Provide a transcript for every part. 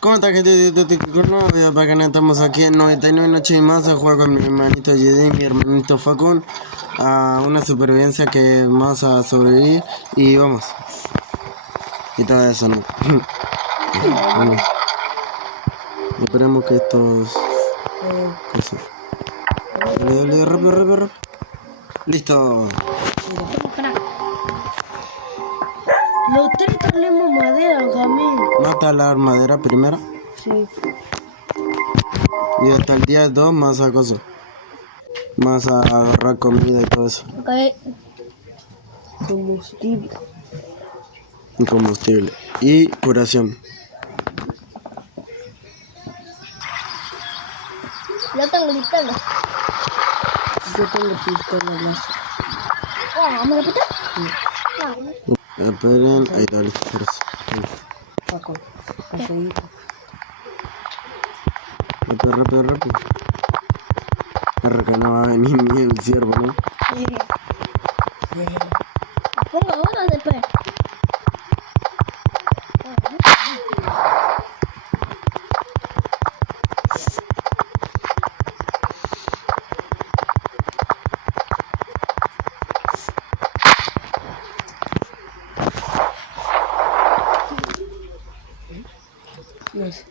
¿Cómo está, gente de TikTok? No, para que no estamos aquí en 99 noches y más a jugar con mi hermanito Jedi y mi hermanito Facun a una supervivencia que vamos a sobrevivir y vamos. Y todo eso, ¿no? Bueno, esperemos que estos... cosas. Dale, rápido. Listo. Los tres tenemos madera, Jamil. Mata la madera primero. Sí. Y hasta el día 2 más a cosas. Más a agarrar comida y todo eso. Ok. Combustible. Y combustible. Y curación. Yo tengo pistola. Yo tengo pistola más. ¿Vamos a repetir? Sí. Esperen, ahí dale, espérense. Paco, paseíto. Rápido. Claro que no va a venir ni el ciervo, ¿no? Pongo ahora después. Yes.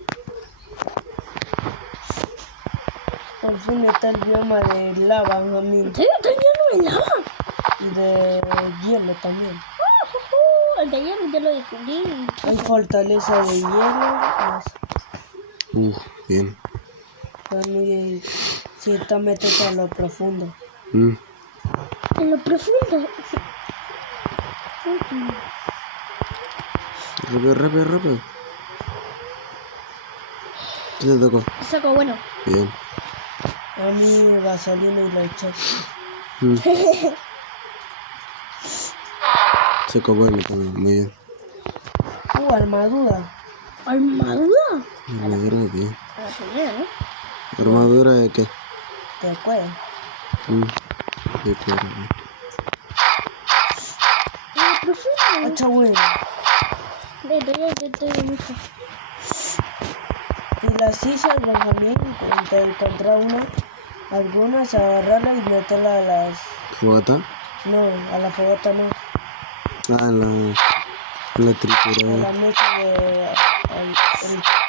Por fin está el bioma de lava, amigo. ¿En serio está lleno de lava? Y de hielo también. El de hielo ya lo descubrí. Hay fortaleza de hielo. Bien. También si te metes a lo profundo. Mm. ¿En lo profundo? Rápido. ¿Qué te tocó? Saco bueno. Bien. A mí gasolina y leche. Seco bueno también, muy bien. Armadura. ¿Armadura? Armadura de qué? A la primera, ¿no? ¿Armadura de qué? De cuero. De cuero. Profundo. Está bueno. Vete, mucho. Y las sillas, los amigos, cuando encontrar algunas, agarrarlas y meterlas a las... ¿Fogata? No, a la fogata no. Ah, la A la trituradora. mecha de...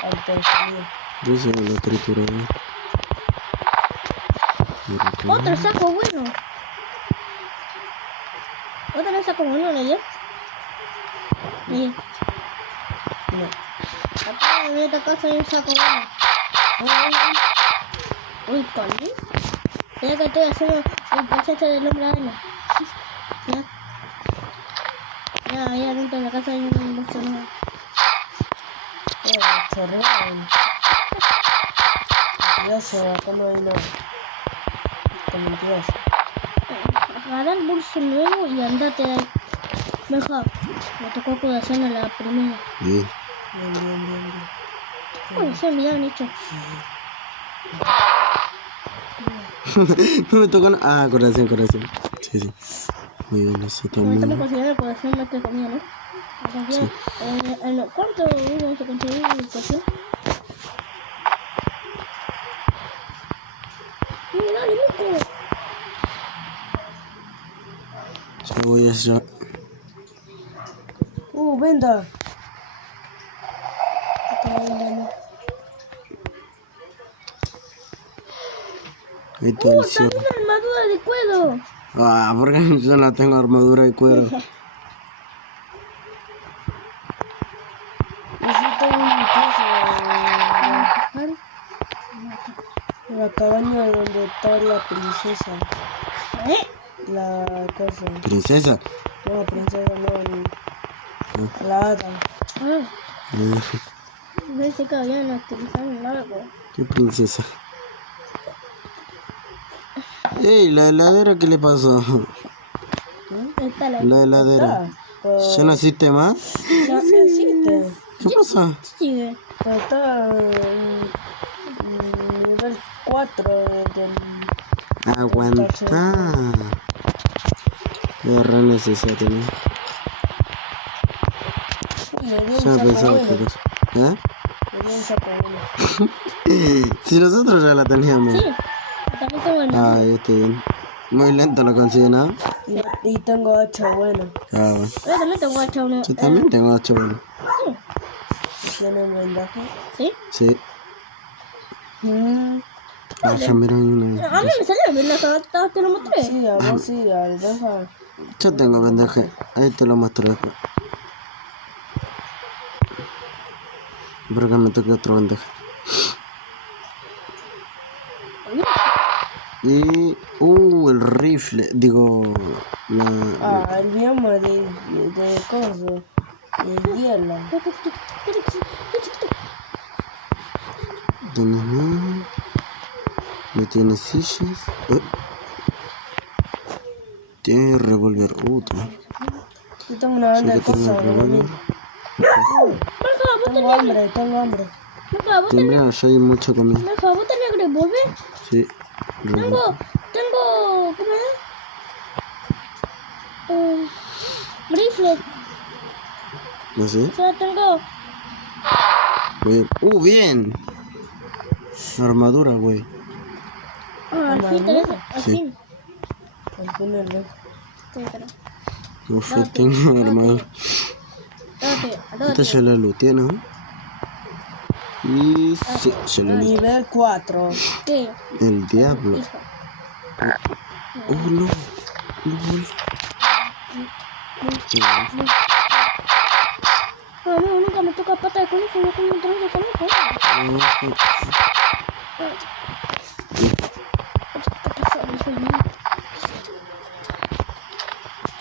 al pensamiento. Yo sé la trituradora. Otro saco bueno. Otro saco bueno, ¿no? ¿Yo? Sí. No. Acá en esta casa hay un saco bueno. Uy, ¿cuál? Ya que estoy haciendo el proceso del hombre araña. Ya dentro de la casa hay un monstruo nuevo. Mentiroso, acá no hay nada. Está mentiroso. Agarra el bolso nuevo y andate de ahí. Mejor, me tocó curación a la primera. Bien. Curación, ya han hecho. No me tocó nada. Ah, corazón. Sí. Muy bien, eso está muy Estamos bien. considerando curación más que comida, ¿no? Sí. ¿Cuánto vamos a conseguir la curación? Dale, loco. Ya voy allá. Venda. Está vendiendo. Ahí está el También ciervo. armadura de cuero. Ah, porque yo no tengo armadura de cuero. Necesito un queso. La cabaña donde está la princesa. La cosa. ¿Princesa? No, princesa no. La hada. No sé que habían utilizado un largo. ¿Qué princesa? Ey, la heladera, ¿qué le pasó? Está La heladera. ¿Ya no existe más? Ya existe. ¿Qué pasa? Sigue. Pero está en nivel 4 del... Aguanta. Es re necesario, ¿no? Me dio un Ya saco pensaba bueno. que... ¿Eh? yo saco uno. Si nosotros ya la teníamos. Sí, también tengo el Ah, yo estoy muy lento, no consigue nada. y tengo 8 buenos. Ah, bueno. Yo también tengo 8 uno. Yo también tengo 8 buenos. ¿Tienen vendaje? ¿Sí? Sí. Mm. Ah, ya miro una. A mí me salió el vendaje, te lo mostré. Sí, a vos sí, al Rafa. Yo tengo vendaje. Ahí te lo muestro después. Espero que me toque otro vendaje. Y... el rifle. Digo... Ah, el bioma de coso. De hielo. ¿Tienes nada? No tiene sillas. Tiene revólver. Toma. Yo tengo una banda de cosas, revólver. Tengo hambre, tengo hambre. Tiene, allá hay mucha comida. Deja, ¿vos tenés revólver? Sí. Tengo, ¿cómo es? Rifle, ¿No sé? o sea, tengo... Bien. Bien. Armadura, güey. al fin tenés, al Sí. fin. Al final, ¿no? Sí, pero... Uf, tengo armadura. Esta ya la looté, ¿no? Y... sí, ya la looté. Nivel 4. ¿Qué? El diablo. Hijo. No. No, amigo, nunca me toca pata de conejo, yo como un trozo de conejo.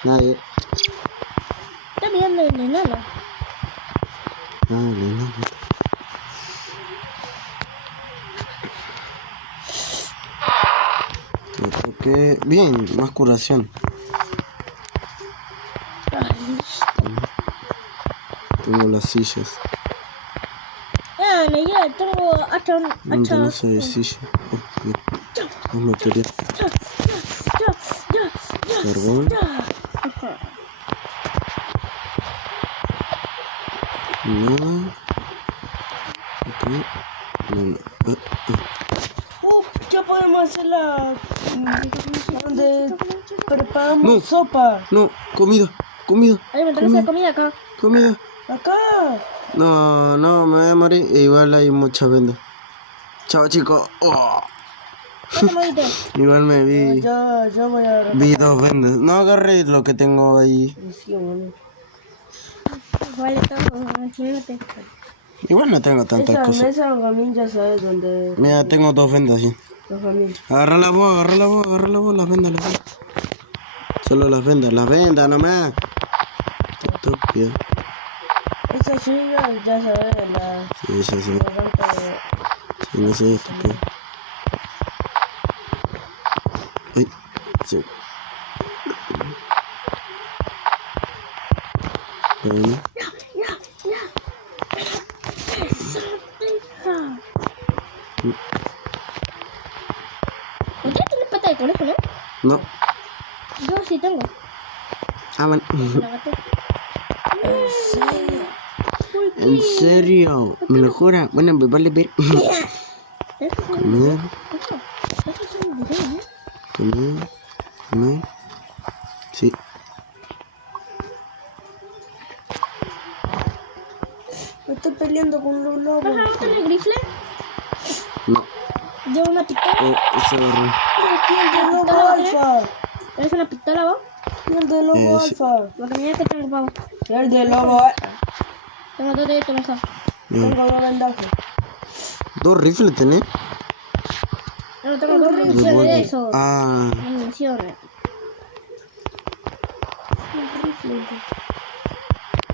Nadie. Está mirando el enano. No. Toqué. Bien, más curación. Tengo las sillas. No, yo tengo hasta un... No sé de silla. Bien. Más material. Carbón. No. Ok. No. Ya podemos hacer la... donde preparamos No. sopa. No, comida. Ahí me traes la comida acá. Comida. Acá. No, me voy a morir. Igual hay muchas vendas. Chao, chicos. ¿Qué te moriste? Igual me vi. Yo voy a... Vi 2 vendas. No agarré lo que tengo ahí. Sí, bueno. Vale, todo, imagínate. Igual no tengo tantas Esa cosas. mesa, Gamín, ya sabes dónde... Mira, tengo 2 vendas así. Los Gamín. Agarra la voz, las vendas, Solo las vendas nomás. Qué estúpido. Esa suya, ya sabes, la... Sí, ya sé. la rampa de... Sí, no soy estúpido. Ay, sí. Bueno. ¿Por qué tienes pata de conejo, no? No. Yo sí tengo. Ah, bueno. La gato. ¿En serio? ¿Me lo jura? Bueno, me vale ver. Comer. Sí. Me estoy peleando con los lobos. ¿Vas a tener rifle? No. Llevo una pistola. Ese agarré. ¡Piel de lobo alfa! ¿Tienes una pistola vos? ¡Piel de lobo Sí. alfa! Porque mira que tengo pavo. ¡Piel de lobo! Tengo 2 de esto mejor. Tengo 2 vendajes. 2 rifles tenés. No, tengo 2 municiones de eso. Ah. Municiones.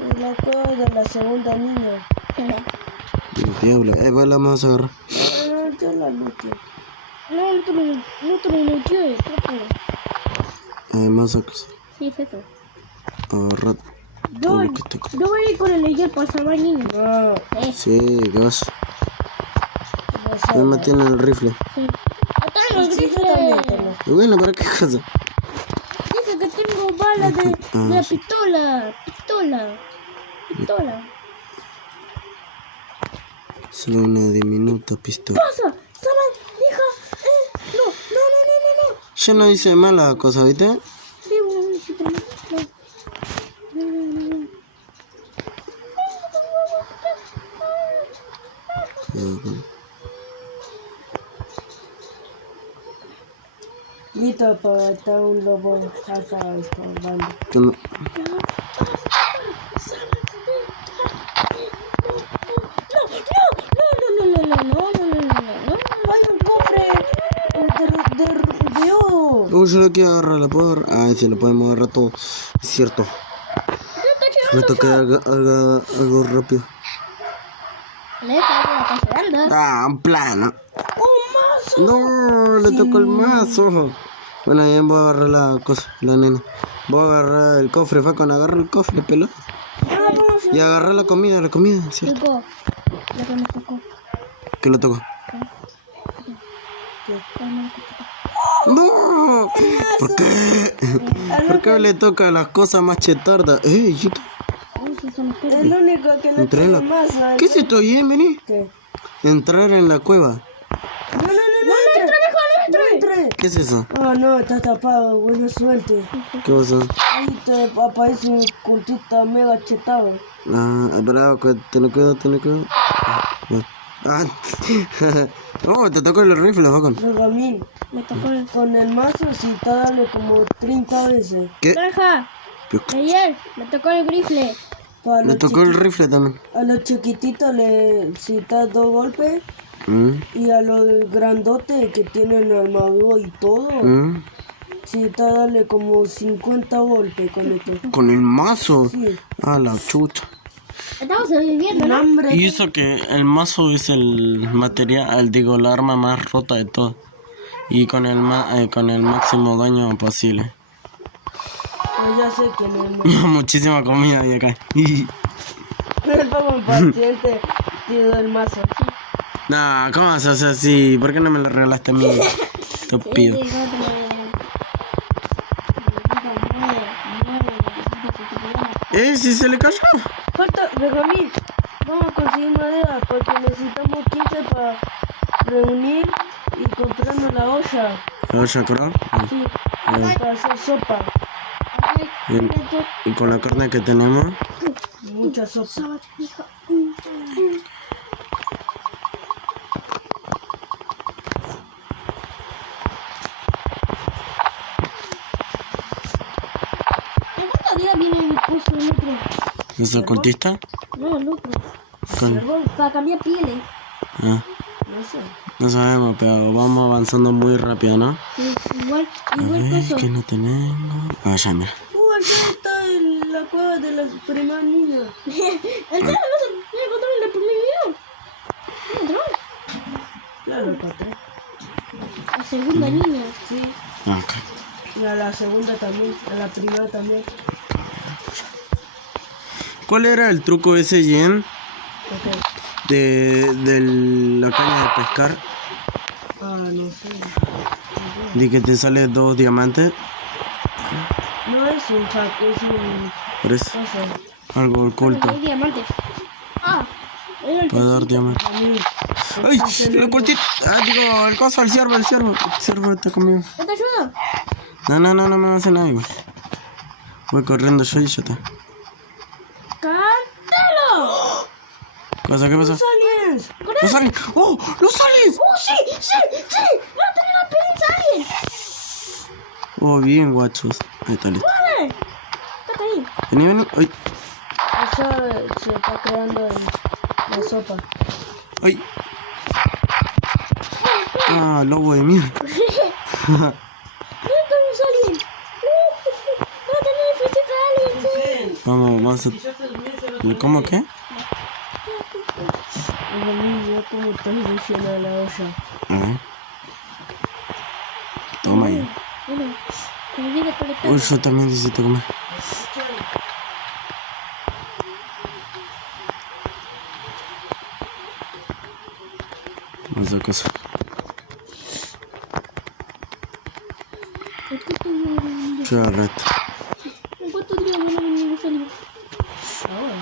Es la cosa de la segunda niña. El diablo. Pues la vamos a agarrar. No, yo la lucho. No te lo metió. Más sacas. Sí, es eso. Agarrar. Yo voy a ir con el Nigel para salvar niños. No, Sí, ¿qué vas? no Ya sé. me tiene el rifle. Sí. Acá en el Sí, yo también rifle. tengo. Y bueno, ¿para qué cosa? Dice que tengo balas de la pistola. Pistola. Solo una diminuta pistola. ¡Pasa! ¡Sama! ¡Hija! ¡No! ¡No, no, no, no, no! Ya no dice mala cosa, ¿viste? Sí, bueno, sí, pero no. Listo para matar un lobo. Hasta estorbando. Que no- ¡Hay un cofre! De oro! Uy, yo lo quiero agarrar, ¿la puedo agarrar? Ah, sí, lo podemos agarrar todo. Es cierto. Me toca algo rápido. Ah, un plano. ¡Un mazo! No, le tocó el mazo. Bueno, ya voy a agarrar la cosa, la nena. Voy a agarrar el cofre, Facon, agarra el cofre, pelón. Y agarrar la comida, ¿cierto? Tocó. Lo que me tocó. ¿Qué lo tocó? ¡No! ¿Por qué? ¿Por qué le toca las cosas más chetardas? Chico, El único que le entré en tiene la... mazo. ¿Qué es esto, vení? ¿Qué? Entrar en la cueva. No entré. ¿Qué es eso? Oh, no, está tapado. Buena suerte. ¿Qué pasa? Ahí te aparece un cultista mega chetado. Ah, bravo, ten cuidado. Ah, oh, te tocó el rifle, Facon. Regamín. Me tocó el... Con el mazo sí te dale como 30 veces. ¿Qué? Naranja. Ayer me tocó el rifle. Para Me los tocó el rifle también. a los chiquititos le citas 2 golpes. Mm, Y a los grandotes que tienen armadura y todo, mm. citas darle como 50 golpes con esto. Con el mazo. Sí. Ah, la chucha. Estamos sobreviviendo, Un ¿no? hambre. Y eso que el mazo es el material, digo, la arma más rota de todo. Y con el máximo daño posible. Pues ya sé quién es. Muchísima comida hay acá. El poco paciente tío del mazo. Nah, ¿cómo vas a hacer así? ¿Por qué no me lo regalaste a mí? Estúpido. Si se le cayó. Falta, Benjamín, vamos a conseguir madera porque necesitamos 15 para reunir y comprarnos la olla. ¿La olla acordar? Sí, para hacer sopa. Y con la carne que tenemos. Mucha sopa. ¿En cuántos días viene el curso del otro? ¿Los ocultistas? No, el otro. Con... Para cambiar pieles. Ah, No sé. no sabemos, pero vamos avanzando muy rápido, ¿no? Sí, igual A que ver, eso. ¿qué no tenemos? Ah, ya, mira. Allá está en la cueva de las primeras niñas. ¿Entonces no encontraron en el primer video? ¿No encontraron? Claro, encontré. La segunda niña. Sí. Ah, ok. Y a la segunda también, a la primera también. ¿Cuál era el truco ese, Jen? Ok. De la caña de pescar? Ah, no sé. De que te sale 2 diamantes. No es un saco, es un... Por eso, cosa. algo oculto. Hay diamantes. Ah, era el Para dar diamantes. También. ¡Ay! El ocultito. Ah, digo, el coso, el ciervo. El ciervo está conmigo. ¿No te ayuda? No me va a hacer nada igual. Voy corriendo yo y ya está. ¡Cántalo! ¿Qué pasa? ¡Aliens! ¡Los aliens! ¡Oh! ¡Los aliens! ¡Oh, sí! ¡Va a tener la pizza alguien! Oh, bien, guachos. Ahí está listo. ¡Vale! Está ahí. Vení. ¡Ay! Allá se está creando la sopa. ¡Ay! Ah, lobo de mierda. ¡Mira los aliens! ¡Va a tener fiesta aliens! Vamos a... ¿Cómo qué? Mira cómo está ilusionada la olla. A ver. Toma ahí. Bueno, que me viene por el Uy, yo también necesito comer. Vamos a cosa. Yo agarré. ¿En cuántos días van a venir los aliens? Ahora,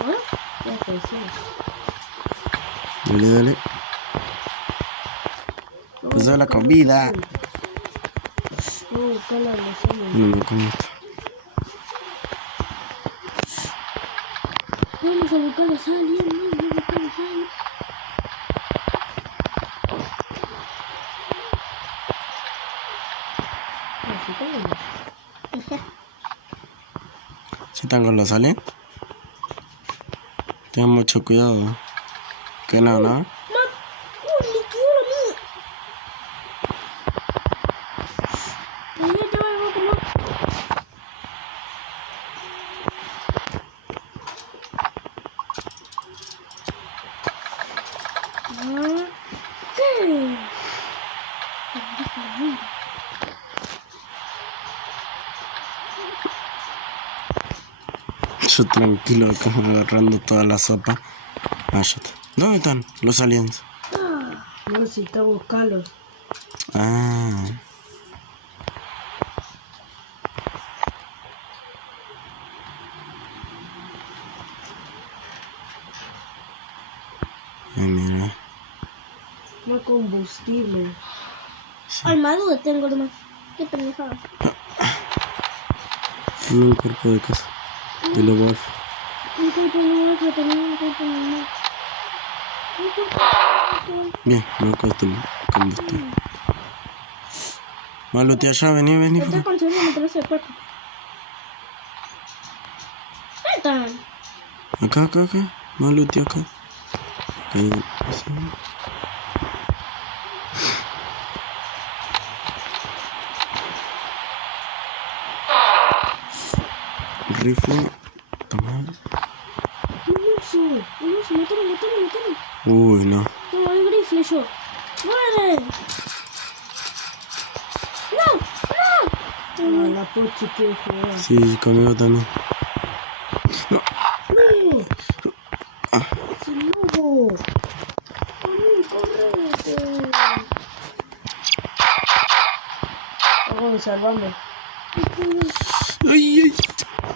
¿Ah? ya pensé. Dale, dale. Pues la comida. Vamos a buscar la lasaña. No, ¿cómo está? Vamos a buscar la sal, vamos a buscar la sal. Así tenemos. Si tengo la sal, ten mucho cuidado. Que no, ¿no? ¡Le quiero a mí! Ya te voy a comer. ¿Qué? Yo tranquilo acá agarrando toda la sopa. Ah, ya está. ¿Dónde están los aliens? Necesita buscarlos. Ah. Ay, mira. Más combustible. Armadura tengo nomás. Qué pendejada. Un cuerpo de casa. De lo golf. Un cuerpo nuevo que tenía un cuerpo normal. Bien, me cuesta el combustible. Malote allá, vení, vení. Estoy consiguiendo meterse el cuerpo. ¿Dónde están? Acá. Malote acá. Ahí, así. Rifle. Toma. Un oso, mételo. Uy, no. Tengo el rifle yo. ¡Muere! ¡No! La pochi que juega. Sí, conmigo también. No. ¡No! ¡Es el lobo! ¡Correte! Vamos, salvame. Ay.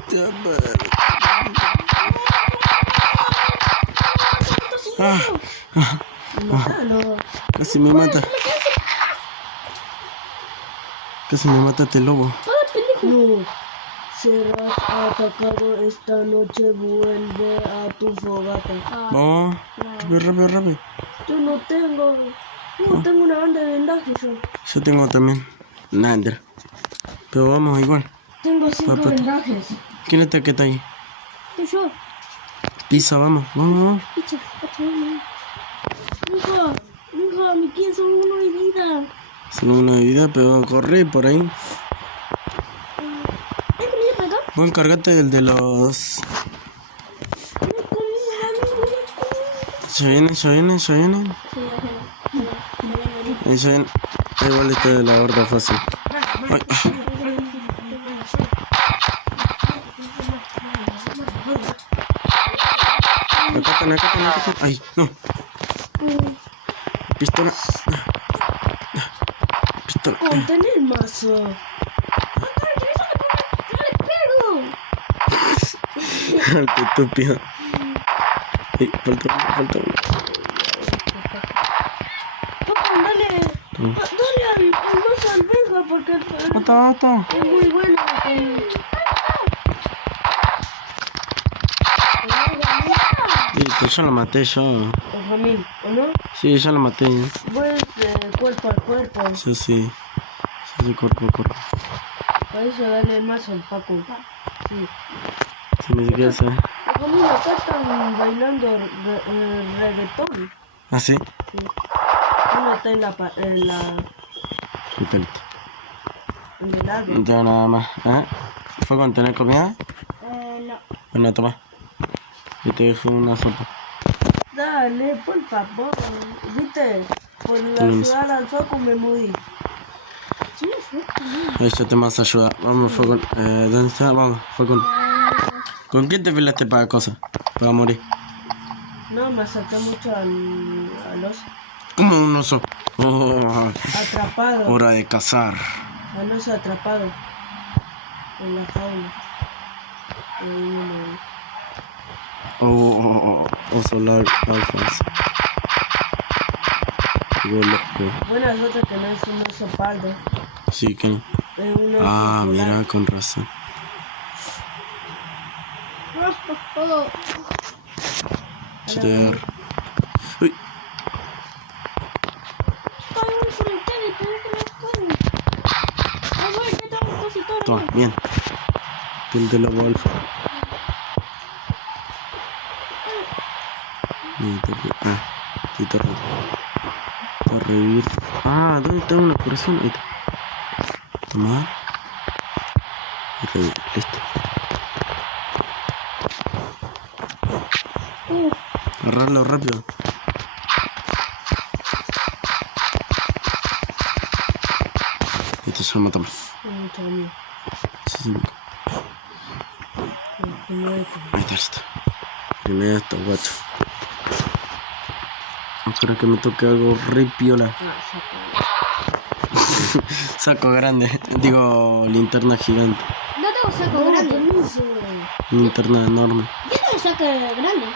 Ya, madre. Mátalo. Casi me mata. Casi me mata este lobo. No. Serás atacado esta noche. Vuelve a tu fogata. Vamos. Rápido. Yo no tengo. No tengo una banda de vendaje yo. Yo tengo también. Nada. Pero vamos igual. Tengo 5 Papá. vendajes. ¿Quién está que está ahí? Yo. Pisa, vamos. Picha, vamos. Hijo, me queda solo uno de vida. Solo una de vida, pero corre por ahí. ¿Hay comida para acá? Voy a encargarte del de los... No hay comida. Se vienen. Sí, ya sé. Ahí se ven. Igual este de la horda fácil. Ay. Acá están. Ay, no. Pistola. Contén el mazo. Qué estúpido. Ay, falta uno. Dale al mazo alberga porque Mata. es muy bueno. Listo, ya lo maté yo. O familia, ¿o no? Sí, ya lo maté. Pues cuerpo a cuerpo. Yo sí. Cuerpo. Por eso dale el mazo al Paco. Sí. Sí, ni siquiera sé. La familia acá están bailando reggaetón. ¿Ah, sí? Sí. Uno está en el árbol. No tengo nada más. ¿Eh? ¿Fue con tener comida? No. Bueno, toma. Y te dejo una sopa. Dale, por favor. ¿Viste? Por la Tenemos. ciudad al Paco me moví. Sí, sí. Ahí ya te más ayuda. Vamos, Facón. ¿Dónde está? Vamos, Facón. ¿Con quién te peleaste para cosas? Para morir. No, me acerqué mucho al oso. ¿Cómo un oso? Oh, Atrapado. hora de cazar. Al oso atrapado. En la jaula. Ahí me moví. Oso largo, alfas. Buenas otras que no es un oso pardo. Sí, que no. Es un oso Ah, polar. mira, con razón. Se te agarra. Uy, toma, bien. Piel de lobo alfa. Sí, te para revivir. Ah, ¿dónde está una corazón? Ahí está. Toma. Y revivir. Listo. Agarrarlo rápido. Listo, ya lo matamos. Mucho mío. Sí. Ahí está, listo. Primero esto, guacho. Espero que me toque algo re piola. Saco grande. Digo, linterna gigante. No tengo saco grande. Linterna enorme. Yo tengo saco grande.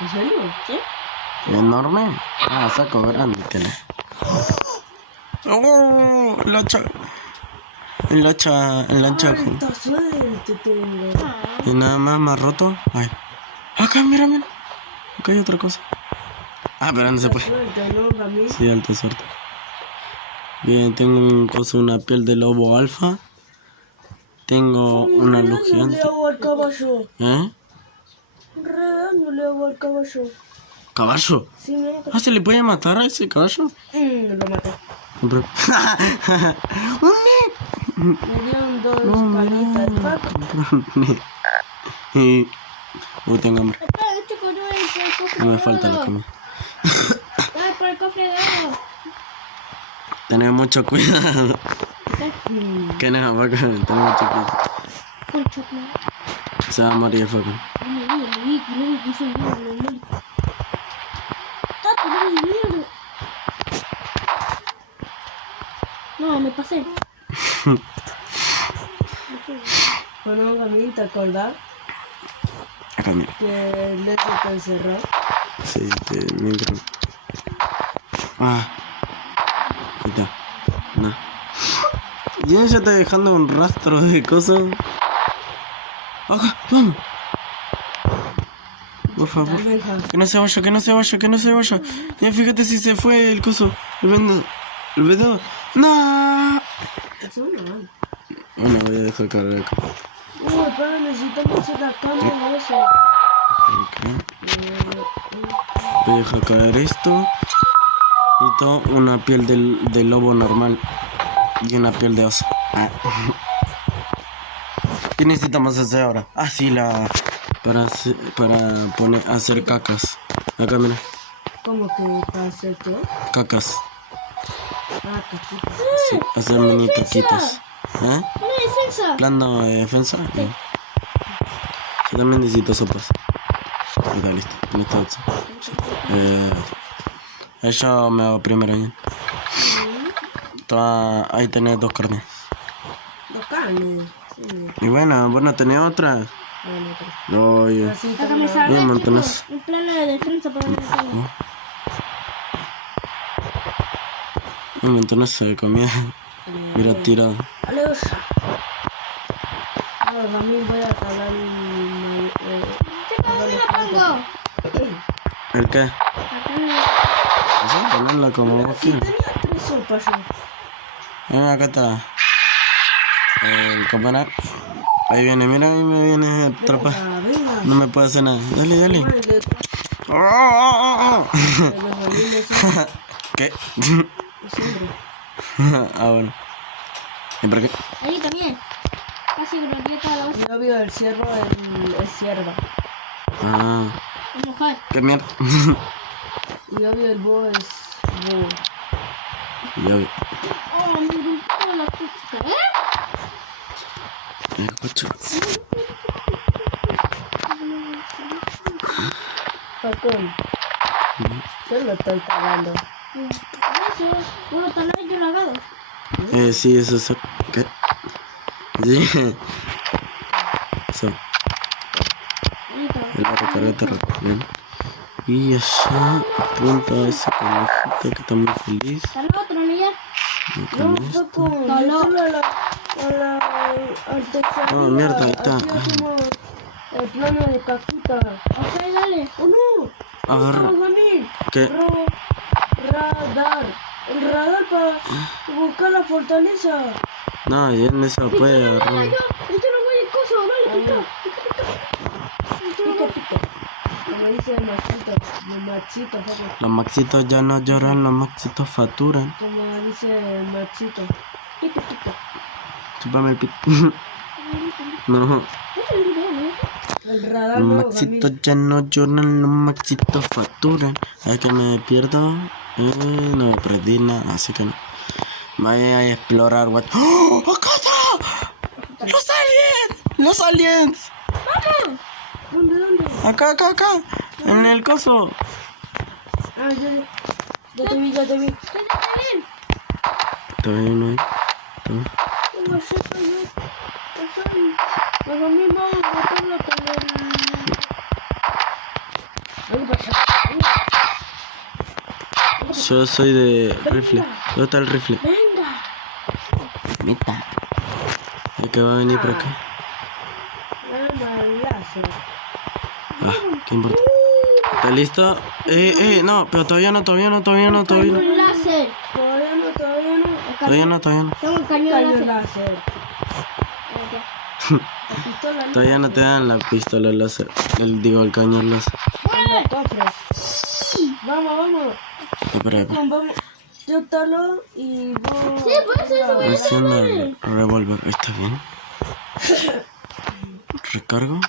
¿En serio? ¿Sí? ¿Enorme? Ah, saco grande, tela. ¡Oh! El hacha. El hacha. ¡Harta suerte tengo! Y nada más roto. Ay. Acá, mira. Acá hay otra cosa. Ah, pero no se puede. Suerte, ¿no, Ramí? Sí, alta suerte. Bien, tengo una piel de lobo alfa. Tengo una luz Le gigante. hago al caballo. ¿Eh? Redando le hago al caballo. ¿Caballo? Sí, me hago. Ah, ¿se le puede matar a ese caballo? Lo maté. Pero- Me dieron dos canitas de paco. Uy, tengo hambre. Espera, chico, yo voy a ir por el cofre. No me falta la comida. Voy por el cofre de oro. Tener mucho cuidado. Que no, Falcon, tener mucho cuidado. Concha, Se va a morir Falcon. No, me pasé. Bueno, Ramí, ¿te acordás Acá, mira. que el leche te encerró? Sí, micro. Ah. Ahí está. No. ¿Ya está dejando un rastro de cosas? Acá, vamos. Por favor. Benja. Que no se vaya. Ya fíjate si se fue el coso. El vendedor. ¡No! Eso no. Bueno, voy a dejar cargar acá. Pero necesitamos hacer la cama de eso. Voy a dejar caer esto. Necesito una piel de lobo normal. Y una piel de oso. Ah. ¿Qué necesitamos hacer ahora? Ah, sí, para hacer cacas. Acá, mira. ¿Cómo que para hacer qué? Cacas. Ah, cajita. Sí, hacer mini caquitas. ¿Eh? Una defensa. ¿Plano de defensa? Sí. Yo también necesito sopas. Ahí está, listo. No está hecho. Ahí yo me hago primero bien. Ahí tenés 2 carnes. Los carnes. Sí. Y bueno, vos no tenés otra. Bueno, pero... No, yo. Así Acá me está. sale, Bien, montones. chicos, un plano de defensa para que me ¿No? Un montón de comida. Mira, tirado. Aleluya. Ahora también voy a calar un... Chicos, ¿dónde lo pongo? ¿El qué? Acá en el... Así, ponerlo como vos Sí, quieras. tenía 3 sopas yo. Acá está. El compañero. Ahí viene, mira, ahí me viene tropa. Venga, venga. No me puede hacer nada. Dale. Madre de los bolines, ¿Qué? siempre. Ah, bueno. ¿Y por qué? Ahí también. Casi glorieta la otra. Yo veo el ciervo es cierva. Ah, A mojar. qué mierda. Y yo veo el búho es búho. Ya vi. Oh, me gustó la pizza. Escucho. Facón. Yo lo estoy cagando. Eso, uno también yo lo hago. Sí, eso es. ¿Qué? Sí. Eso. Ahí está. El recargate bien. Y allá apunta a ese conejito que está muy feliz. ¿Está el otro, no ya? No, Paco, mételo a la artesanía. Oh, mierda, ahí está. Así hacemos el plano de caquita. Ok, dale. ¡Oh, no! Agarra. ¡Vamos, Jamil! ¿Qué? Radar. El radar para buscar la fortaleza. No, ya en esa puede Dale, agarrar. yo no voy a coso, dale, pica. Pica, pica. Como dice el machito, Paco. Los maxitos ya no lloran, los maxitos facturan. Como dice el machito. Pica, pica. Chúpame el pito. No, El radar los nuevo, maxitos Jamil. ya no lloran, los maxitos facturan. Es que me pierdo. No me perdí nada, así que no. Voy a explorar. What? ¡Oh! ¡Acá está! ¡Los aliens! ¡Los aliens! ¿Dónde? Acá. En el coso. Ah, ya te vi. Todavía no hay. No sé, Pues a mí vamos a matarlo con el... Ven para allá. Yo soy de rifle. ¿Dónde está el rifle? Venga. Mita. ¿Y que va a venir por acá? Láser. ¿Qué importa? ¿Está listo? No, pero todavía no. Un láser. Todavía no. Tengo el cañón Cañón láser. láser. La pistola Todavía no te dan la pistola láser. El cañón láser. láser. Cofres. Vamos. Espera. Vamos. Yo talo y vos... Sí, por eso voy a Haciendo el revólver. ¿Está bien? Recargo.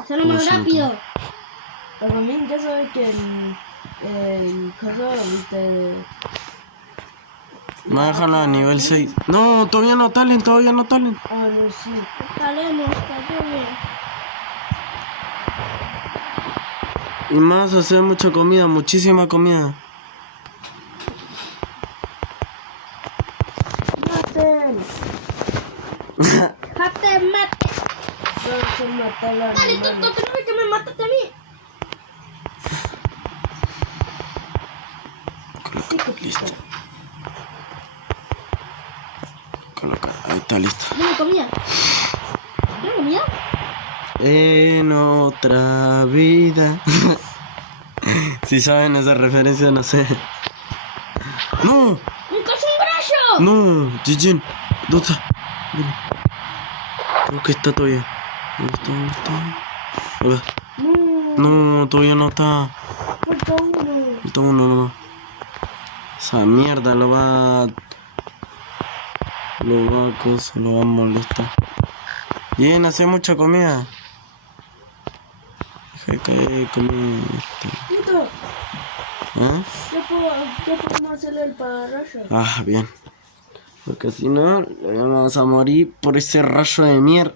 hacerlo más rápido. Pero también ya sabes que el caso, viste... Me dejan a nivel 6. No, todavía no talen. Ah, no, sí. Escalemos. Y más hacer mucha comida, muchísima comida. ¡Maten! Mate. Vamos a matar a los Dale, animales. tú no ves que me mataste a mí. Coloca, listo. Coloca, ahí está listo. Dame comida. En otra vida. Si saben esa referencia, no sé. ¡No! ¡Un grallo! ¡No! Jijin, ¿dónde está? Ven. Creo que está todavía. ¿Dónde está? A ver. No, todavía no está. Falta uno. Falta uno nomás. Esa mierda lo va a molestar. Bien, hace mucha comida. Deja que comida. Listo. ¿Ah? Ya podemos hacerle el pararrayo. Ah, bien. Porque si no, le vamos a morir por ese rayo de mierda.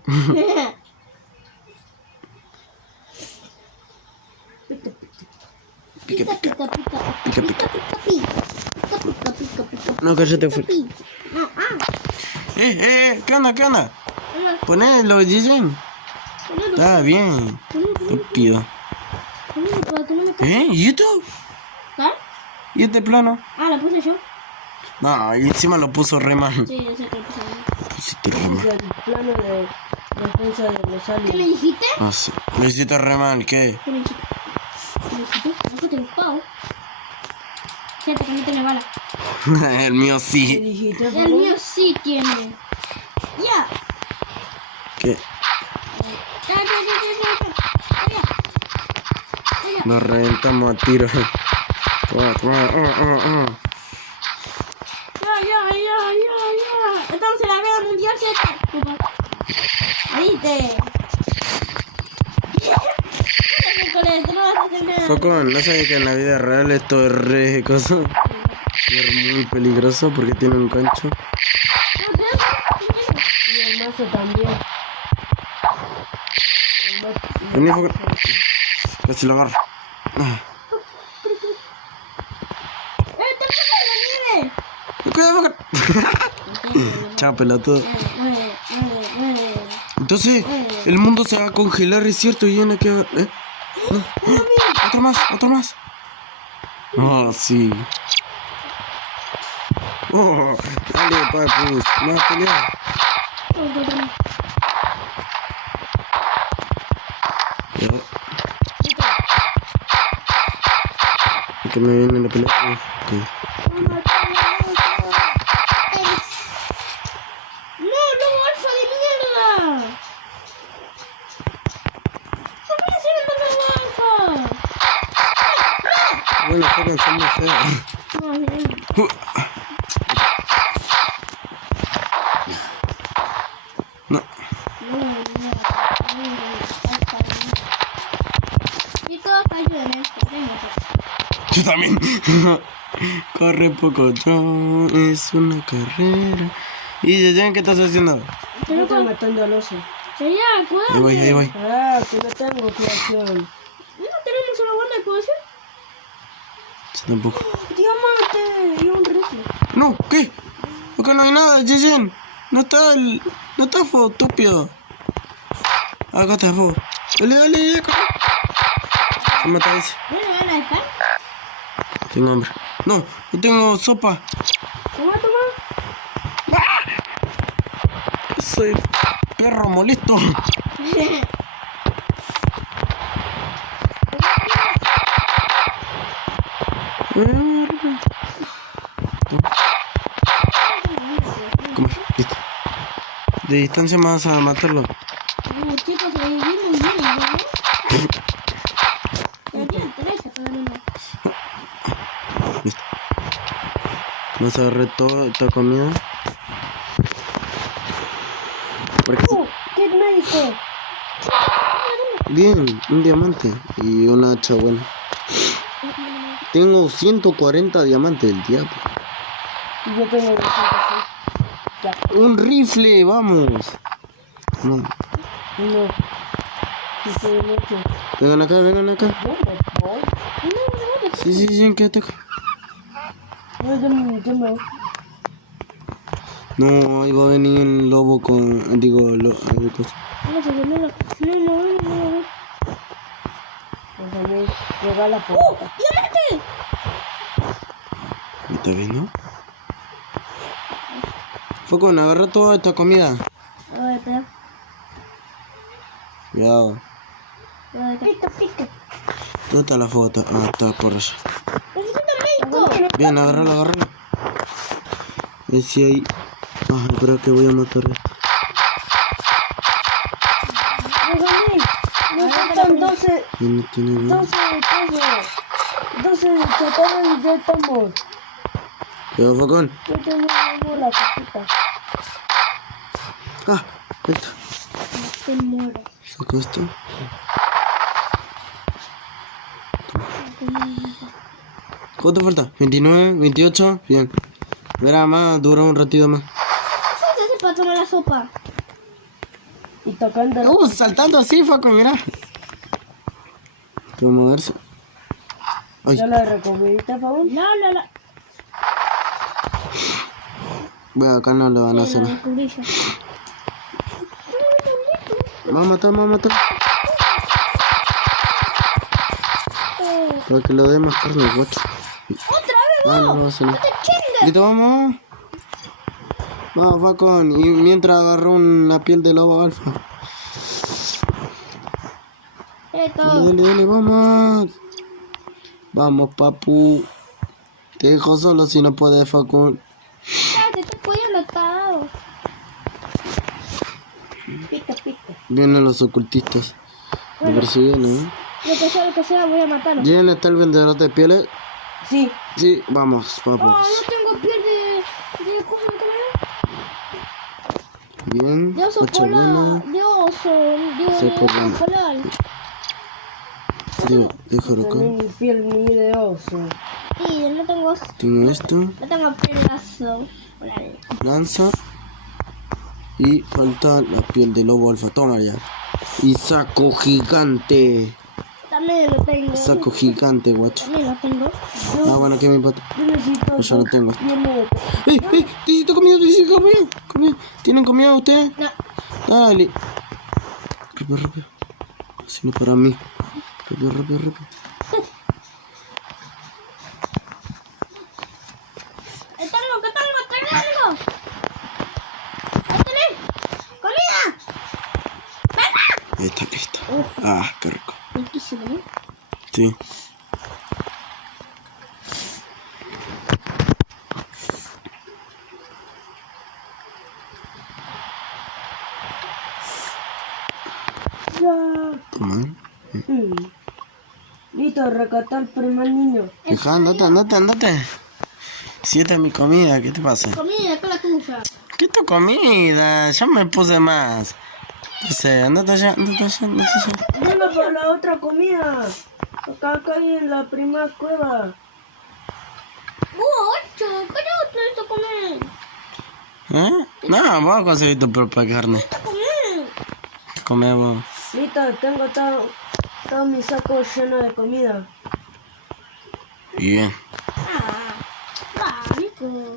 Pica. No, cállate fuera. ¿Qué onda? Ponelo, Jijin. Está bien. Estúpido. ¿Y esto? ¿Ah? ¿Y este plano? Ah, la puse yo. No, y encima lo puso re mal. Sí, yo sé que lo puse yo. Pusiste re Es mal. el plano de defensa de los ¿Qué aliens. me dijiste? No sé. Lo hiciste re mal, ¿qué? ¿Qué me dijiste? No te gustó. Fíjate que no tiene bala. El mío ¿Qué sí. dijiste, El Paco? mío sí tiene. Ya. ¿Qué? Ya. Nos reventamos a tiro. Toma. Ya. Estamos en la guerra mundial 7. ¿Viste? No vas a hacer nada. Focón, ¿no sabes que en la vida real esto es re cosa? Es muy peligroso porque tiene un gancho. Y el mazo también. Vení, Focón. Casi lo agarro. ¡Te puse la nieve! Cuidado, Focón. Chao, pelotudo. Entonces, el mundo se va a congelar, es cierto, y en que... Otro más, otro más. Oh, sí. Oh, dale, papus. Más pelea. Que me viene la pelea. Ok. No, lobo alfa de mierda. ¿Por qué le siguen dando lobo alfa? Bueno, fueron son muy feos. No, no. No. Chicos, ayúdenme. Yo también. Corre poco, yo es una carrera. Y ya ¿qué estás haciendo? Yo estoy matando al oso. Sería, cuídate. Ahí voy, ahí voy. Ah, que no tengo creación. ¿No tenemos una buena de poder? Sí, tampoco. Diamante y un rifle. No, ¿qué? Acá no hay nada, Jijen. No está el... No está fuego, estúpido. Acá está fuego. Dale, dale, acá. Se mata ese. ¿No le van a dejar? Tengo hambre. No, yo tengo sopa. Toma. Soy perro molesto. Comer, listo. De distancia me vas a matarlo. No, chicos, ahí vienen bien, ¿no? Ya tiene 13 cada uno. Listo. Vas a agarrar toda esta comida. Porque... ¿Qué médico? Bien, un diamante y una hacha buena. Tengo 140 diamantes del diablo. Y yo tengo 200. Ya. Un rifle, vamos. No. No. Estoy en hecho. Vengan acá, vengan acá. ¿Dónde voy? Sí, sí, sí, quédate acá. No, yo me... No, ahí va a venir el lobo con... Digo, cosa. Vamos a ponerlo. No. Pues a mí, regala por... ¡Diamante! ¿Me está viendo? Focón, agarra toda esta comida. A ver, espera. Cuidado. Pica. ¿Dónde está la foto? Ah, está por allá. Necesito médico. Bien, agárralo. Y si hay... Ah, espera que voy a matar esto. Me faltan 12... Y no tiene nada. 12 chatarras y ya estamos. Cuidado, Focón. Yo tengo la cosita. Ah, esto. Se muere. Saco esto. ¿Cuánto falta? 29, 28, bien. Verá, más, dura un ratito más. ¿Qué hace para tomar la sopa? Y tocando... Saltando así, Focón, mira. Vamos a ver si... Ay, ¿Ya la recogiste, por favor? No. bueno, acá no lo van a hacer. Vamos a matar. Para que lo dé más carne, guacho. ¡Otra vez! Ah, no, va a salir. ¡No te chingas! Listo, vamos. Vamos, Facón. Y mientras agarró una piel de lobo alfa. Dale, vamos. Vamos, papu. Te dejo solo si no puedes, Facón. Ya, te estoy poniendo atado. Pica. Vienen los ocultistas. Me persiguen, ¿eh? Lo que sea, voy a matarlo. ¿Quién está el vendedor de pieles? Sí. Sí, vamos, Oh, vamos. no tengo piel de cosa de comer. Bien, De oso ocho polar. buena. De oso. Sí, De por oso polar. Déjalo acá. También mi piel ni de oso. Sí, no tengo oso. Tengo esto, No tengo pelazo. lanza. Y falta la piel de lobo alfa. Toma ya. Y saco gigante. También lo tengo. Saco gigante, guacho. También lo tengo. Ah, bueno, aquí me empate. Yo necesito... Pues ya lo tengo. Piel de... Necesito comida. ¿Tienen comida ustedes? No. Dale. Rápido. Si no para mí. Rápido, rápido, rápido. ¿Qué tengo? ¡Ahí tenés! ¡Comida! Ahí está, listo. Ah, qué rico. Riquísimo, ¿no? Sí. Ya. Toma. Listo, rescatar al primer niño. Hija, andate. Si esta es mi comida, ¿qué te pasa? Comida, acá la tuya. ¿Qué es tu comida? Ya me puse más. No sé, andate allá. Venga por la otra comida. Acá hay en la primera cueva. 8, ¿qué te gusta comer? ¿Eh? No, voy a conseguir tu propia carne. Comer. Come vos. Listo, tengo todo mi saco lleno de comida. Bien. Rico.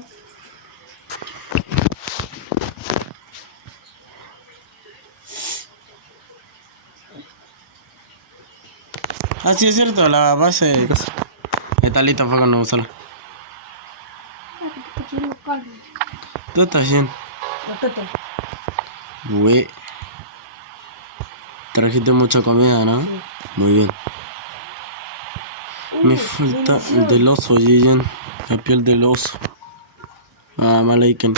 Ah, sí, es cierto, la base. Está lista, fue cuando usarla. Tú estás bien. Bastante. Güey. Trajiste mucha comida, ¿no? Muy bien. Me falta el del oso, Gigan. La piel del oso. Ah, Malaiken.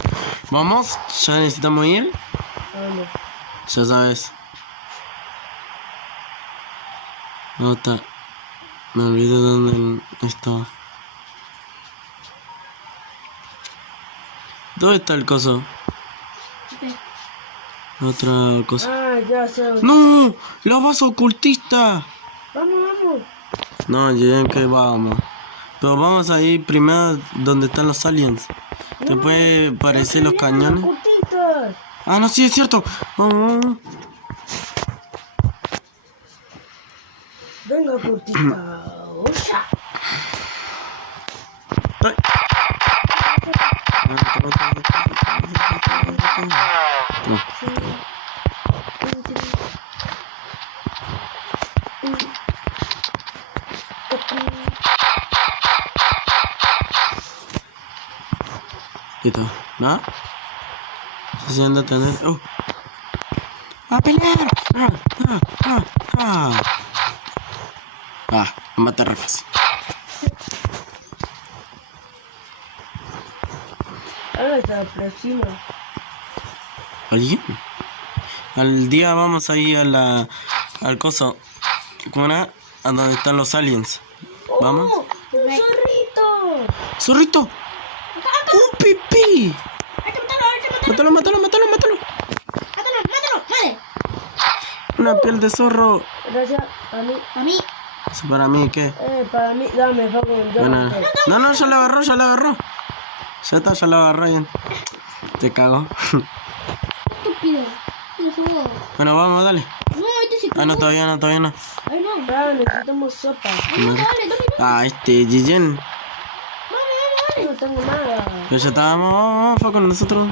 ¿Vamos? ¿Ya necesitamos ir? Vamos. Ya sabes. No está. Me olvidé dónde estaba. ¿Dónde está el coso? Otra cosa. Ah, ya sé. ¡No! ¡La base ocultista! Vamos. No, Gigan, que vamos. Pero vamos a ir primero donde están los aliens. ¿Te puede parecer los cañones? Cortitas. Ah, no, sí, es cierto. Vamos. Venga, cortita. Oya. Ay. No. Listo. ¿No? Se siente tener. ¡Oh! ¡A pelear! Me mata re fácil. Ahora se aproxima. ¿Alguien? Al día vamos a ir al coso. ¿Cómo era? A donde están los aliens. ¿Vamos? ¡Oh! ¡Un zorrito! ¡Zorrito! ¡Un pipí! Hay que matarlo. ¡Mátalo! Mátalo, vale. Una piel de zorro. Gracias. A mí. A mí. ¿Eso para mí qué? Para mí. Dame, Facu. Bueno, no, ya la agarró. Ya está, ya la agarró bien. Te cago. Estúpido. No subo. Bueno, vamos, dale. No, este sí. Ah, no, todavía no. Ay, no. Ah, necesitamos sopa. No, dale, 2 minutos. Ah, Gigan. No tengo nada. Pero ya estábamos, fue con nosotros.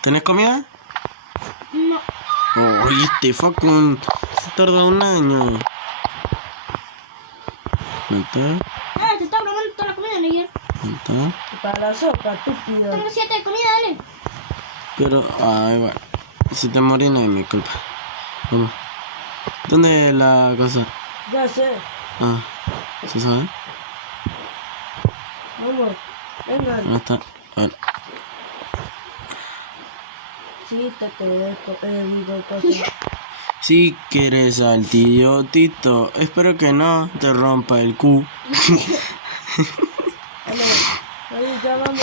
¿Tenés comida? No. Oh, fue con... Se tarda un año. ¿No está? Te está probando toda la comida, Neyer. ¿No está? Para la sopa, estúpido. Tengo 7 de comida, dale. Pero, ay, bueno. Si te morís no es mi culpa. Vamos. ¿Dónde es la cosa? Ya sé. Ah, ¿se sabe? Vamos. Venga. ¿Dónde está? A ver. Sí, te quedé digo cosas. Si quieres al tío Tito, espero que no te rompa el cu. Vale. Ahí, ya vamos.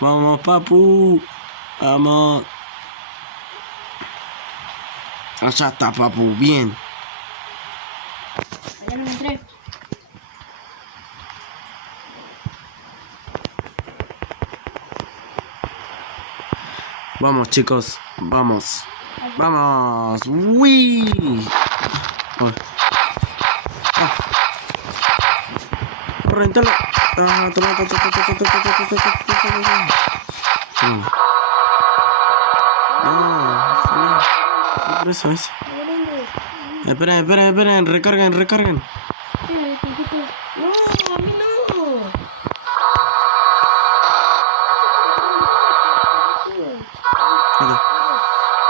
Vamos, papu. Vamos. Allá está, papu. Bien. Ya no entré. Vamos, chicos. Vamos. ¡Wii! Oh. Rentalo. Ah, toma. No, eso. Esperen, recarguen. No, a mí no.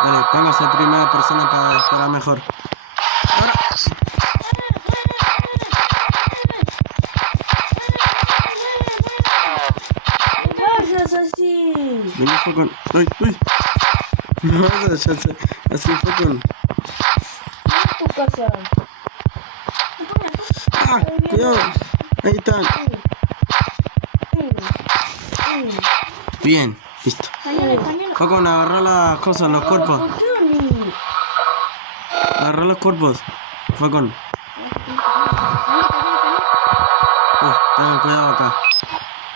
Vale, póngase primera persona para disparar mejor. Ahora. Vayas así. Vení, Falcon. ¡Uy! No vas a así, Falcon. Tu casa. ¡Ah! ¡Cuidado! Ahí están. Bien, listo. Falcon, agarra las cosas, los cuerpos. Agarra los cuerpos. Falcon. Ten cuidado acá.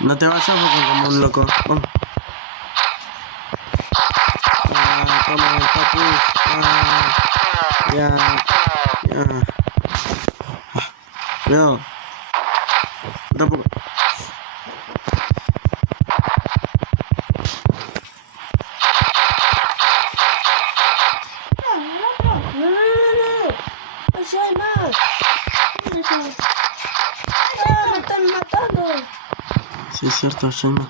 No te vayas, Falcon, como un loco. Vamos. Toma el papus. Ya. Cuidado. Tampoco. No. Allá hay más. Me están matando. Sí, es cierto, Shema.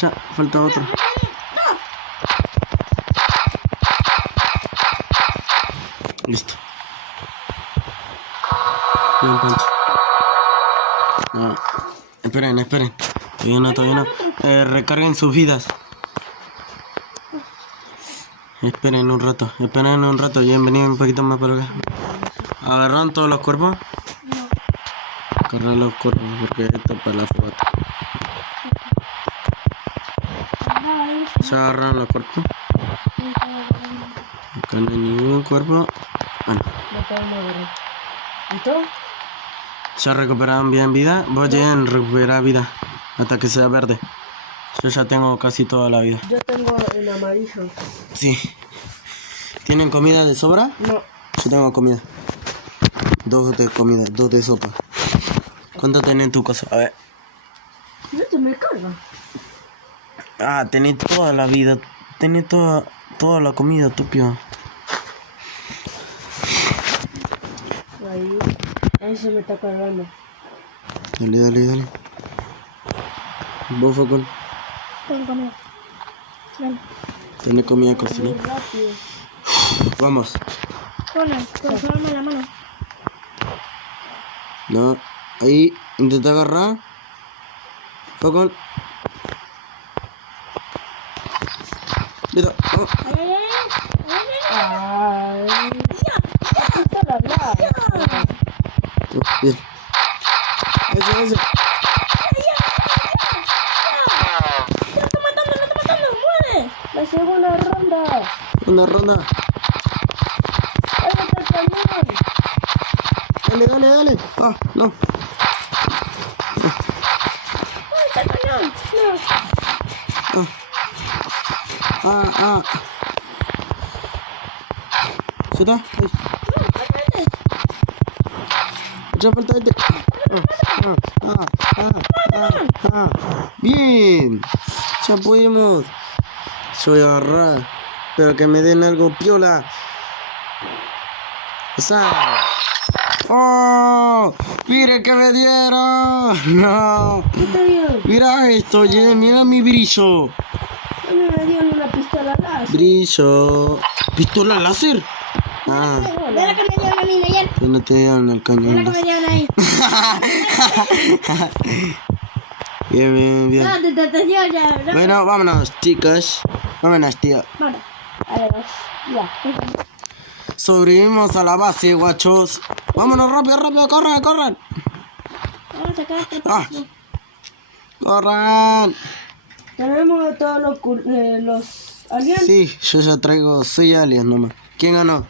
Ya, falta otro. Listo. Bien, Pancho. No. Esperen. Todavía no. Recarguen sus vidas. Esperen un rato. Bienvenido un poquito más para acá. ¿Agarraron todos los cuerpos? No. Agarrar los cuerpos porque esto es para la fogata. ¿Se agarraron los cuerpos? Acá no hay ningún cuerpo. Bueno. ¿Listo? ¿Ya recuperaron bien vida? Vos lleguen a recuperar vida hasta que sea verde. Yo ya tengo casi toda la vida. Yo tengo el amarillo. Sí. ¿Tienen comida de sobra? No. Yo tengo comida. 2 de comida, 2 de sopa. ¿Cuánto tenés en tu cosa? A ver. No se me carga. Ah, tenés toda la vida. Tenés toda la comida, tupio. Ahí se me está cargando. Dale. Vos, Falcon. Tengo comida. Ven. Tenés comida cocina. Muy rápido. Vamos. Conan, con su arma en la mano. No. Ahí, intenta agarrar. Falcon. Mira. Oh. Ay. Está la verdad. Bien. Ese. ¡No está matando! ¡Muere! La segunda ronda. Una ronda. Ahí está el cañón. Dale. Ah, no. ¡Ay, está el cañón! Ah. ¿Se está? Ahí. Ya falta este. Bien. Ya pudimos. Yo voy a agarrar. Pero que me den algo piola. ¡Oh! ¡Mire que me dieron! ¡No! ¿Qué te dieron? Mira esto, mira mi brillo. A mí me dieron una pistola láser. Brillo. ¿Pistola láser? Ah, Ve lo que me dieron a mí ayer. que no te dieron el Ve cañón lo que me láser. dieron ahí. Bien. No, te dio ya, ¿verdad? Bueno, vámonos, chicos. Vámonos, tío. Vamos. Además, ya. Sobrevivimos a la base, guachos. Vámonos, rápido, corran. Vamos a sacar este Ah. paso. Corran. Tenemos a todos los aliens. Sí, yo ya traigo 6 aliens nomás. ¿Quién ganó?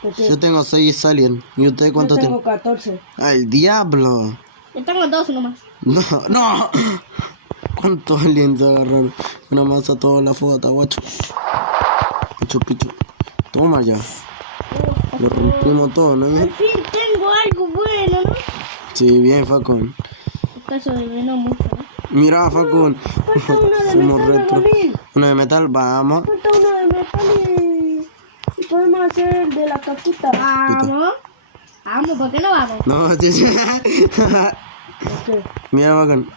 Porque Yo tengo 6 aliens. ¿Y usted yo cuánto tengo tiene? 14. ¡Al diablo! Yo tengo 2 nomás. No. ¿Cuántos aliens agarraron? Una más a toda la fogata, guacho. Pichu. Toma ya. Lo rompimos todo, ¿no? Al fin tengo algo bueno, ¿no? Sí, bien, Facón. Caso de veneno mucho, ¿no? Mira, Facón. Falta una de Somos metal, retro. Benjamín. Una de metal, vamos. Falta una de metal y podemos hacer el de la caquita. Vamos. Vamos, ¿por qué no vamos? No, sí, sí. Ok. Mira, Facón.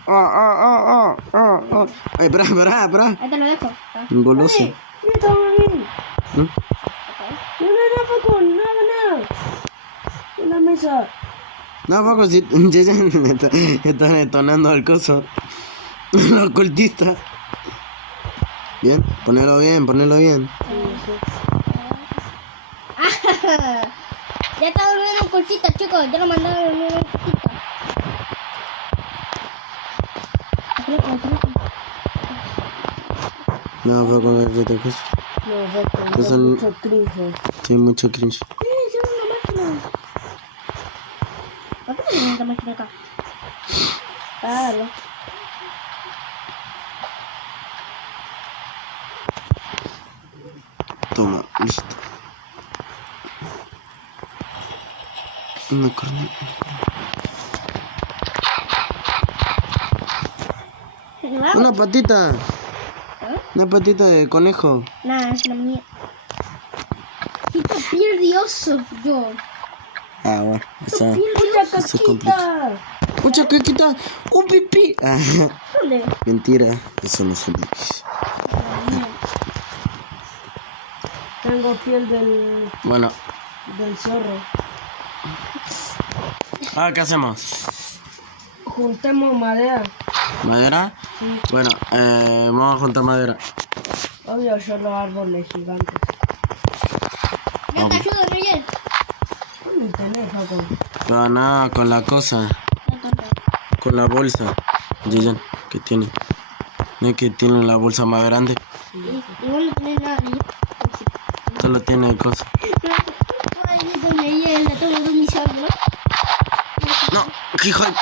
Ay, espera. Ahí te lo dejo. Un goloso. Mira, Benjamín. ¿Mm? No, Facón, nada. En la mesa. No, Facón, si están detonando al coso. Los ocultistas. Bien, ponelo bien. Ya está durmiendo un colchita, chicos. Ya lo mandaron a dormir un colchita. No, Facón, ya te coso. No, Facón, Pues da son- mucho cringe. Tiene mucho cringe. Sí, es una máquina. ¿Por qué no tiene esta máquina acá? Claro. Toma, listo. Una carne. Vamos. Una patita. ¿Eh? Una patita de conejo. Nada, es la mía. Quito piel de oso, yo. Ah, bueno. Esa. Mucha Eso complica. caquita. Mucha que quita un pipí. Ah, ¿Dónde? mentira. Eso no son pipis. Tengo piel del Bueno. zorro. ¿Qué hacemos? Juntemos madera. ¿Madera? Sí. Bueno, vamos a juntar madera. Obvio, yo los árboles gigantes. Yo te ayudo, Miguel. ¿Dónde tenés, Facón? Pero nada, con la cosa. Con la bolsa. Yayan, que tiene. No es que tiene la bolsa más grande. Y vos no tenés nada, Miguel. Solo tiene cosas. Ay, yo con Miguel, la tengo de mi sangre. No, hijo de...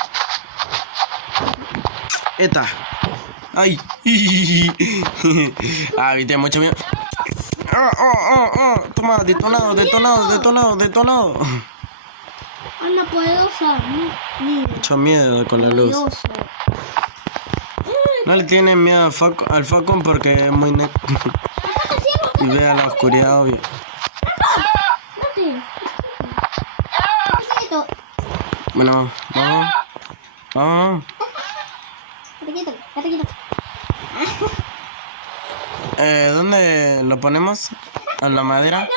Esta. Ay. Viste, mucho miedo. Toma, detonado. Anda poderosa, mire. Mucho miedo con la luz. Poderoso. No le tienen miedo al Falcon porque es muy negro. Y ve a la oscuridad, obvio. Date. Quieto. Bueno, vamos. Date quieto. ¿Dónde lo ponemos? ¿A la madera?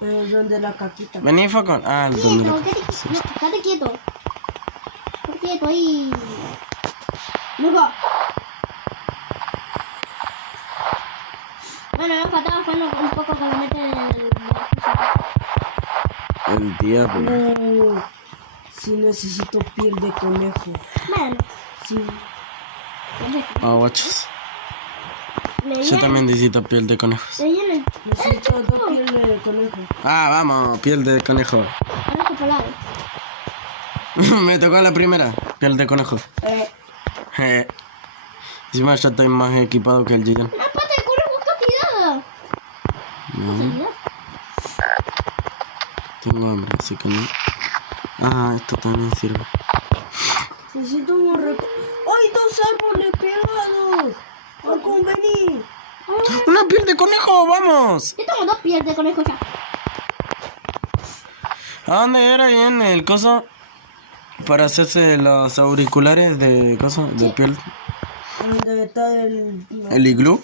Donde la caquita. Vení, Falcon. ¿Dónde Quieto, lo... date quieto. Date quieto ahí. Luego. Bueno, me faltaba jugando un poco con la meta del... El diablo. Sí necesito piel de conejo. Bueno, Sí. Guachos. Yo también necesito piel de conejos. Necesito 2 pieles de conejo. Vamos, piel de conejo. Me tocó la primera, piel de conejo. Encima ya estoy más equipado que el Gigan. La pata de conejo está tirada. No, tengo hambre, así que no. Esto también sirve. Necesito un morreco. ¡Ay, 2 árboles pegados! ¡Falcón, vení! ¡Una piel de conejo! ¡Vamos! Yo tengo 2 pieles de conejo ya. ¿A dónde era ahí en el coso? Para hacerse los auriculares de coso, de piel. ¿Dónde está el... ¿El iglú?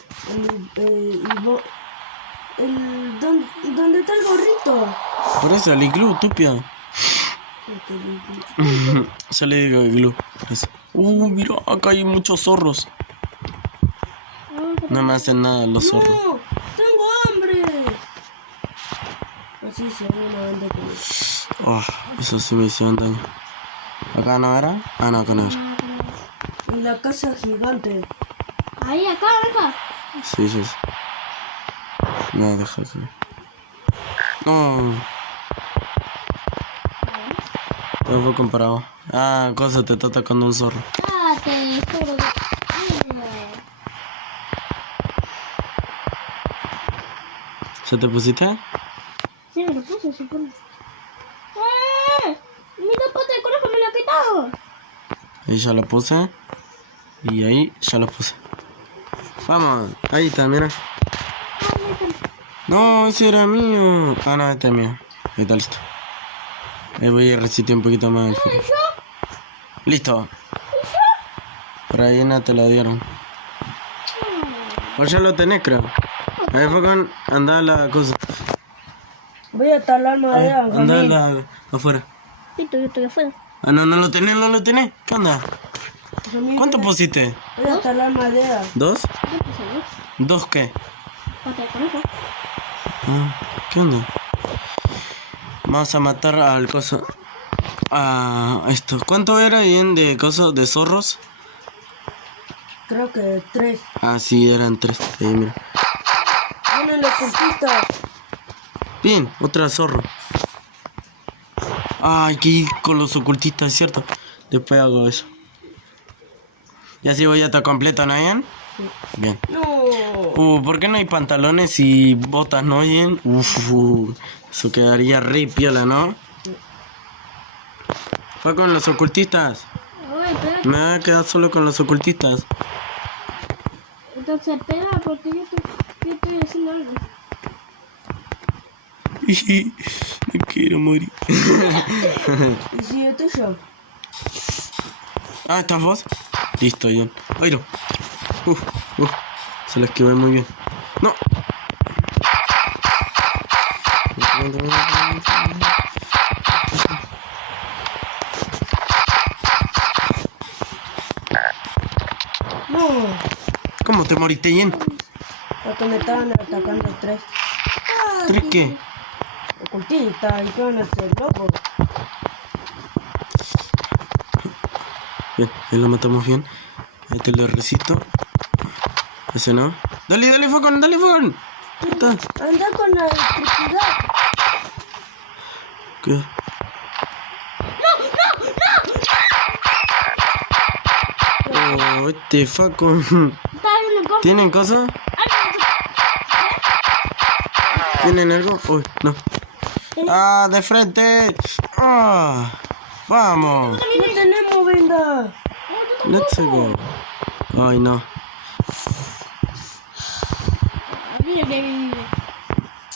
¿Dónde está el gorrito? Por eso, el iglú, tupia. Se le digo iglú. Eso. Mira, acá hay muchos zorros. No me hacen nada los zorros. ¡No! ¡Tengo hambre! Así se ve una banda con... Eso sí me hicieron daño. ¿Acá no era? No, acá no era. En la casa gigante. Ahí, acá, deja. Sí. No, deja que... No. Todo fue comparado. Cosa, te está atacando un zorro. Te juro que... ¿Se te pusiste? Sí, me lo puse, supone. Mi tapota de conejo me la ha quitado. Ahí ya lo puse. Y ahí ya lo puse. Vamos, ahí está, mira. No, ese era mío. Ah, no, este es mío. Ahí está, listo. Ahí voy a resistir un poquito más. ¿Y yo? Listo. Por ahí no te lo dieron. O ya lo tenés, creo. Ahí fue con... Anda la cosa. Voy a talar madera, Anda Benjamín. la... afuera. Listo, yo estoy afuera. Ah, no, no lo tenés, no lo tenés. ¿Qué onda? Benjamín, ¿Cuánto pusiste? voy a talar madera. ¿2? ¿Qué pasa, no? ¿2 qué? Pata de conejo. Ah, ¿qué onda? Vamos a matar al coso. Ah, esto. ¿Cuánto era bien de cosas de zorros? Creo que 3. Ah, sí, eran 3. Ahí, mira. Vienen los cultistas. Bien, otra zorro. Ah, hay que ir con los ocultistas, ¿cierto? Después hago eso. ¿Ya si voy a estar completo, Nayan? Sí. Bien. No. ¿Por qué no hay pantalones y botas, no, Jen? Eso quedaría re piola, ¿no? Fue con los ocultistas. Oye, espera. Me voy a quedar solo con los ocultistas. Entonces espera, porque yo estoy haciendo algo. Me quiero morir. ¿Y si es tuyo? Ah, ¿estás vos? Listo, Jen. Oiro. Se la esquivé muy bien. ¡No! No. ¿Cómo te moriste, Jen? Porque me estaban atacando 3 ¿Tres qué? ocultistas y que van a ser locos. Bien, ahí lo matamos bien. Ahí te lo resisto. Ese no. Dale, dale, Focon, dale, Focon. Está. Anda con la electricidad. ¿Qué? Oh, este Focon. Está viendo cómo. ¿Tienen cosas? ¿Tienen algo? Uy, no. Ah, de frente. Ah, vamos. No tenemos venda. Let's go. Ay, no.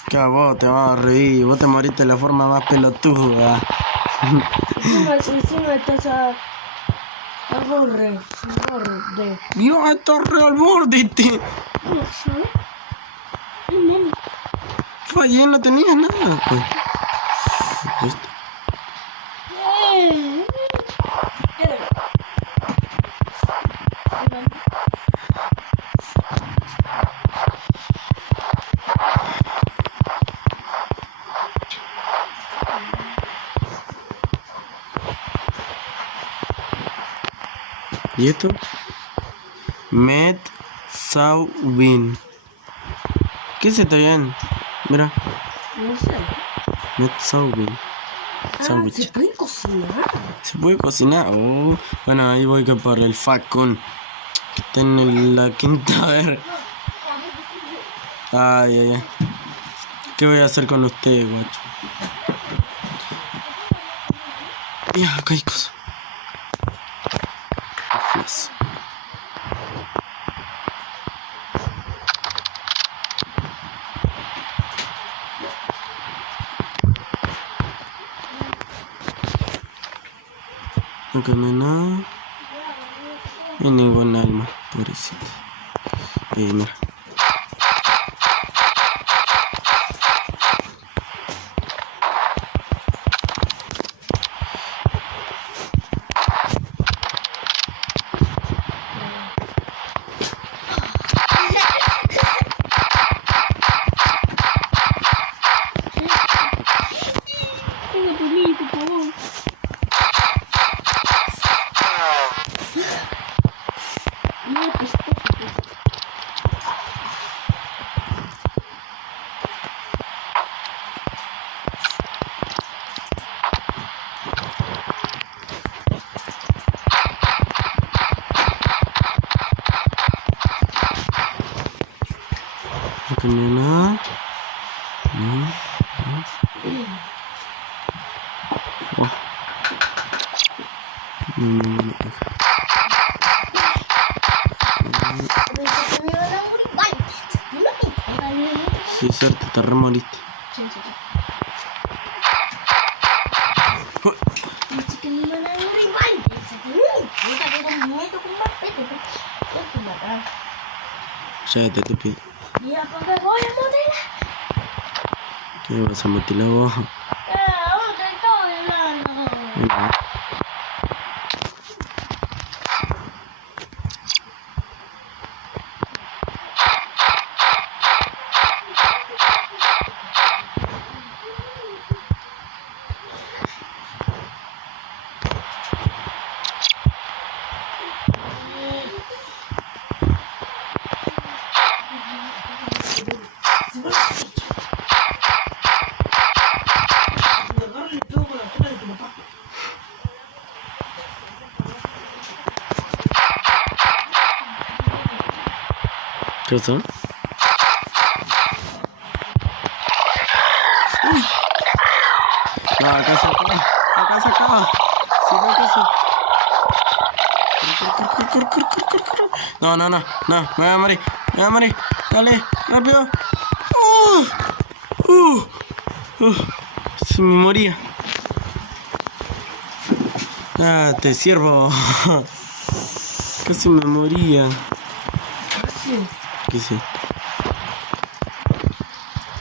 Que a vos te vas a reír. Vos te moriste de la forma más pelotuda. Encima está esa... Agorre. Dios, esto es re al borde, tío. Fallé, no tenía nada. Uy. ¿Viste? ¿Y esto? Met Saubin. ¿Qué es esto, Jan? Mira, No sé. Met Saubin. ¿Se Sándwich. puede cocinar? ¿Se puede cocinar? Oh, bueno, ahí voy que por el Facon. Que está en la quinta, a ver. Ay, ay, ay. ¿Qué voy a hacer con ustedes, guacho? Ya, acá hay cosas. Flas. Acá no hay nada. No hay ningún alma, pobrecito. Mira. Acá no hay nada. No, no. Pensé que me iban a morir. Vaya, Sí, es cierto, te remoriste. Pensé que me iban a morir. Vaya, pensé que no. Yo también con un momento con más pete. Yo te matar. Cállate, estúpido. Mira, porque voy a morir. ¿Qué vas a mutilar vos? Ahora te estoy hablando. ¿Qué pasó? No, acá se acaba. Acá se acaba. Si no, acá se... No, no, no, no, me voy a morir, me voy a morir. Dale, rápido. Se me moría. Ah, te sirvo. Casi me moría. Sí. ¿Qué sí?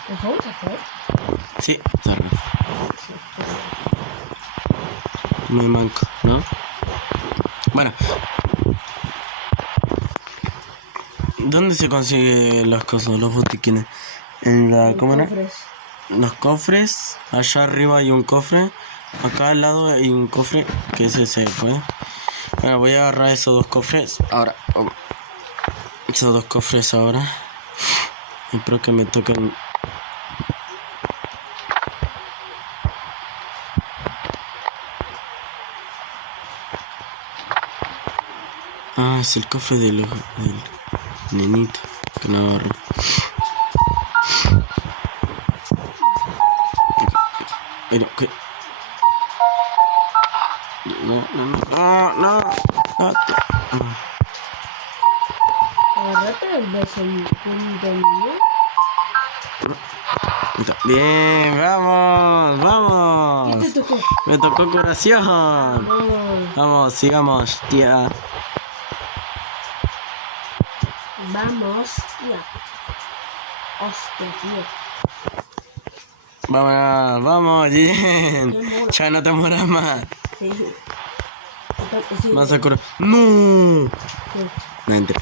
¿Nos vamos a hacer? Sí, sorry. Me manco, ¿no? Bueno. ¿Dónde se consigue las cosas, los botiquines? En la... ¿Cómo era? Los cofres. Allá arriba hay un cofre. Acá al lado hay un cofre. Que es ese, pues. Bueno, voy a agarrar esos dos cofres. Ahora. Esos dos cofres ahora. Espero que me toquen. Ah, es el cofre del nenito. Que no agarro. Pero que... No. Agarrate el beso del niño. Bien, vamos. ¿Qué te tocó? Me tocó curación. Vamos. Vamos, sigamos, tía. Vamos, tía. Hostia, tío. Vamos, bien. Ya no te mueras más. Sí. Sí. Vas a curar. ¡No! Sí. No, mentira.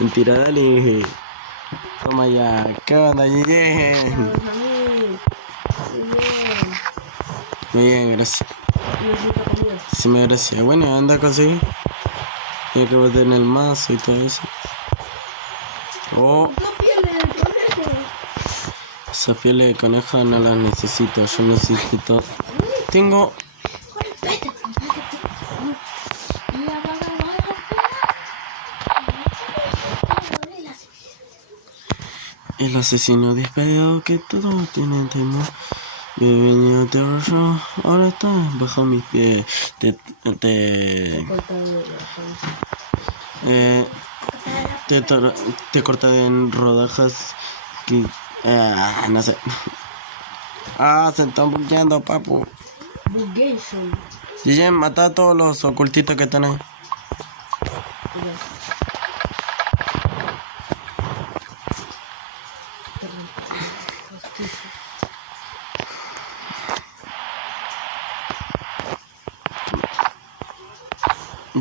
Mentira, dale. Toma ya. ¿Qué onda, bien? Vamos a mí. Bien. Muy bien, gracias. Necesito comida. Sí, me gracias. Bueno, anda a conseguir. Ya que vos tenés el mazo y todo eso. Oh, No pieles el conejo. esa piel de coneja no la necesito. Yo necesito. Tengo. El asesino despedido que todos tienen temor. Bienvenido a Terror. Ahora está bajo mis pies. Te corta en rodajas. Que, no sé. Se están bugueando, papu. Bugation. DJ, mata a todos los ocultitos que están ahí.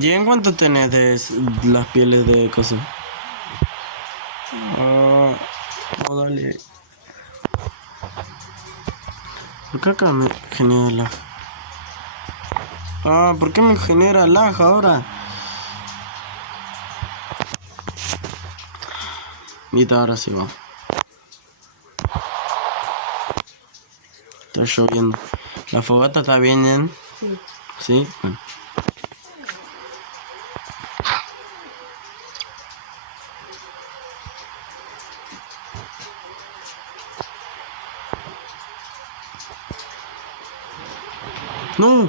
¿Y en cuánto tenés de las pieles de cosas? Dale. ¿Por qué acá me genera lag? ¿Por qué me genera lag ahora? Y ahora sí va. Está lloviendo. ¿La fogata está bien, ¿eh? Sí. ¿Sí? Bueno. ¡No!